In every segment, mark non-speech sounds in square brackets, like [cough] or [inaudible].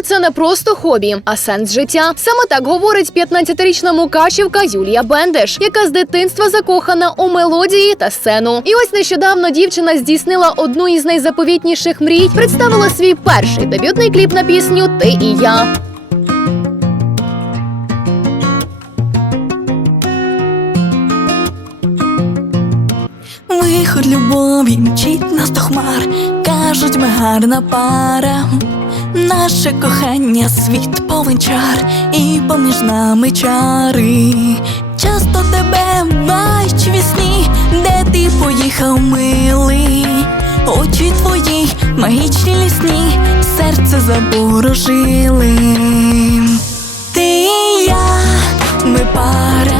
спів це не просто хобі, а сенс життя. Саме так говорить 15-річна мукачівка Юлія Бендеш, яка з дитинства закохана у мелодії та сцену. І ось нещодавно дівчина здійснила одну із найзаповітніших мрій, представила свій перший дебютний кліп на пісню Ти і я. Вихор любові мчить нас до хмар, кажуть, ми гарна пара. Наше кохання світ повен чар, і поміж нами чари. Часто тебе бачу вісні, де ти поїхав, милий. Очі твої магічні лісні, серце заборожили. Ти і я, ми пара,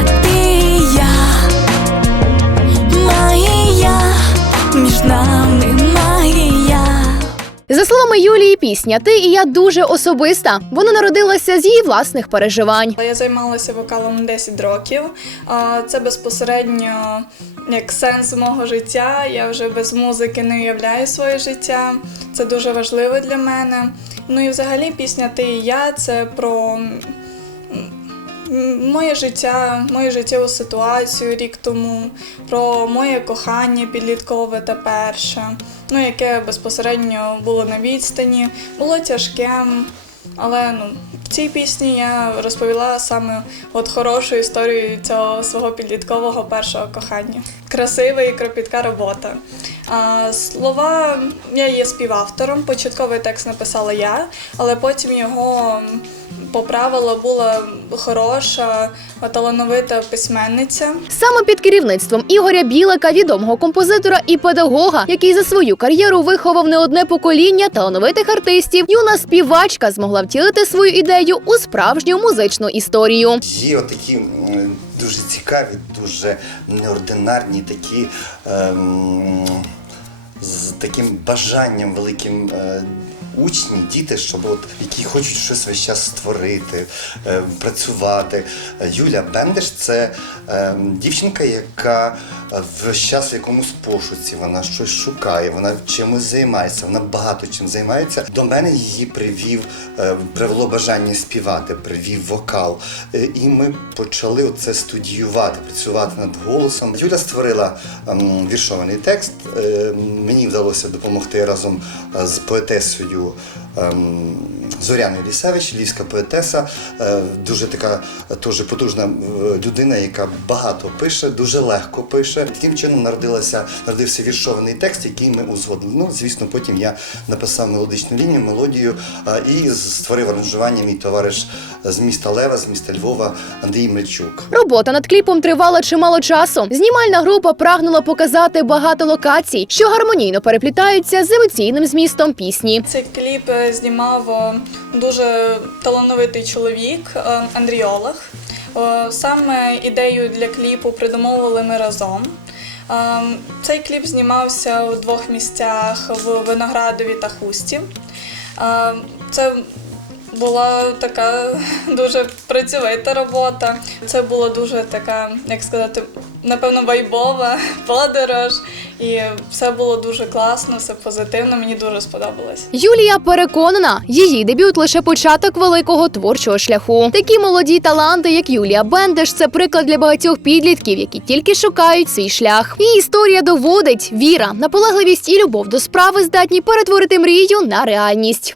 За словами Юлії, пісня Ти і я дуже особиста. Вона народилася з її власних переживань. Я займалася вокалом 10 років. Це безпосередньо як сенс мого життя. Я вже без музики не уявляю своє життя. Це дуже важливо для мене. Ну і взагалі пісня Ти і я це про моє життя, мою життєву ситуацію рік тому, про моє кохання підліткове та перше, ну яке безпосередньо було на відстані, було тяжким. Але ну, в цій пісні я розповіла саме от хорошу історію цього свого підліткового першого кохання. Красива і кропітка робота. А, слова я є співавтором. Початковий текст написала я, але потім його поправила була хороша, талановита письменниця. Саме під керівництвом Ігоря Білика, відомого композитора і педагога, який за свою кар'єру виховав не одне покоління талановитих артистів, юна співачка змогла втілити свою ідею у справжню музичну історію. Є отакі дуже цікаві, дуже неординарні, такі ем, з таким бажанням великим. Е, Учні, діти, щоб от, які хочуть щось весь час створити, е, працювати. Е, Юля Бендеш це е, дівчинка, яка е, весь час в якомусь пошуці, вона щось шукає, вона чимось займається, вона багато чим займається. До мене її привів, е, привело бажання співати, привів вокал. Е, І ми почали це студіювати, працювати над голосом. Юля створила ем, віршований текст. Е, Мені вдалося допомогти разом е, з поетесою ем, Зоряною Лісевич, львівська поетеса, е, дуже така е, теж потужна е, людина, яка багато пише, дуже легко пише. Таким чином народилася, народився віршований текст, який ми узгодили. Ну, звісно, потім я написав мелодичну лінію, мелодію е, і створив аранжування мій товариш з міста Лева, з міста Львова Андрій Мельчук. Робота над кліпом тривала чимало часу. Знімальна група прагнула показати багато локацій, що гармонійно переплітаються з емоційним змістом пісні. Цей кліп е, знімав е, дуже талановитий чоловік е, Андрій Олег. Е, Саме ідею для кліпу придумовували ми разом. Цей кліп знімався в двох місцях в Виноградові та Хусті. Це була така [laughs] дуже працьовита робота. Це була дуже така, як сказати, напевно, вайбова [laughs] подорож. І все було дуже класно, все позитивно. Мені дуже сподобалось. Юлія переконана, її дебют лише початок великого творчого шляху. Такі молоді таланти, як Юлія Бендеш, це приклад для багатьох підлітків, які тільки шукають свій шлях. Її історія доводить віра, наполегливість і любов до справи здатні перетворити мрію на реальність.